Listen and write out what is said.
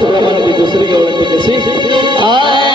थोडा मला ती दुसरी गवळण ती कशी